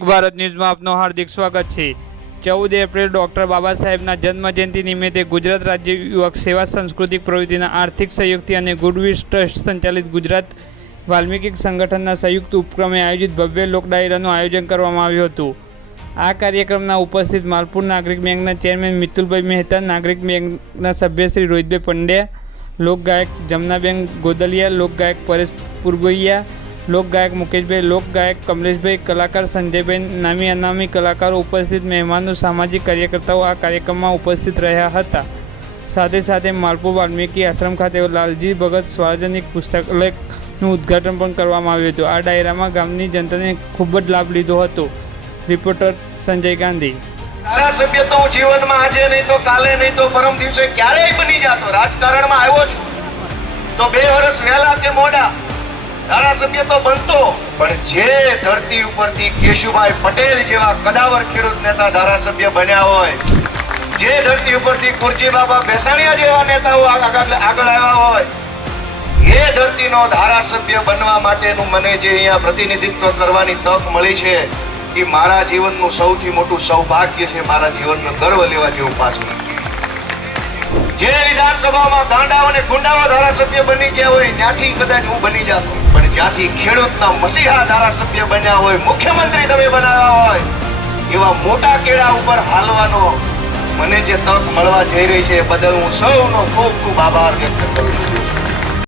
ભારત ન્યૂઝમાં આપનું હાર્દિક સ્વાગત છે. ચૌદ એપ્રિલ ડૉક્ટર બાબા સાહેબના જન્મજયંતિ નિમિત્તે ગુજરાત રાજ્ય યુવક સેવા સાંસ્કૃતિક પ્રવૃત્તિના આર્થિક સહયોગથી અને ગુડવિશ ટ્રસ્ટ સંચાલિત ગુજરાત વાલ્મીકી સંગઠનના સંયુક્ત ઉપક્રમે આયોજિત ભવ્ય લોક ડાયરાનું આયોજન કરવામાં આવ્યું હતું. આ કાર્યક્રમના ઉપસ્થિત માલપુર નાગરિક બેંકના ચેરમેન મિતુલભાઈ મહેતા, નાગરિક બેંકના સભ્ય શ્રી રોહિતભાઈ પંડ્યા, લોકગાયક જમનાબેન ગોદલિયા, લોકગાયક પરેશ પુરગોઈયા લોકગાયક મુકેશભાઈ, લોકગાયક કમલેશભાઈ, કલાકાર સંજયભાઈ નામી અનામી કલાકારો ઉપસ્થિત, મહેમાનો, સામાજિક કાર્યકર્તાઓ આ કાર્યક્રમમાં ઉપસ્થિત રહ્યા હતા. સાથે સાથે માલપુર વાલ્મીકી આશ્રમ ખાતે લાલજી ભગત સાર્વજનિક પુસ્તકાલયનું ઉદ્ઘાટન પણ કરવામાં આવ્યું હતું. આ ડાયરામાં ગામની જનતાને ખૂબ જ લાભ લીધો હતો. રિપોર્ટર સંજય ગાંધી. ધારાસભ્ય તો હું જીવનમાં આજે નહીં તો કાલે નહીં તો પરમ દિવસે ક્યારેય બની જતો. રાજકારણમાં આવ્યો છું. તો બે વર્ષ વહેલા કે મોડા ધારાસભ્ય તો બનતો, પણ જે ધરતી ઉપરથી કેશુભાઈ પટેલ જેવા કદાવર ખેડૂત નેતા ધારાસભ્ય બન્યા હોય, જે ધરતી ઉપરથી કુરજી બાબા બેસાણિયા જેવા નેતાઓ આગળ આવ્યા હોય, એ ધરતીનો ધારાસભ્ય બનવા માટેનું મને જે અહીંયા પ્રતિનિધિત્વ કરવાની તક મળી છે, એ મારા જીવનનું સૌથી મોટું સૌભાગ્ય છે, મારા જીવનનો ગર્વ લેવા જેવું પાછું જે વિધાનસભામાં ગાંડાઓ અને ગુંડાઓ ધારાસભ્ય બની ગયા હોય, ત્યાંથી કદાચ હું બની જાતો. જ્યાંથી ખેડૂતના મસીહા ધારાસભ્ય બન્યા હોય, મુખ્યમંત્રી તમે બનાવ્યા હોય, એવા મોટા કેળા ઉપર હાલવાનો મને જે તક મળવા જઈ રહી છે બદલ હું સૌનો ખૂબ ખૂબ આભાર વ્યક્ત કરું છું.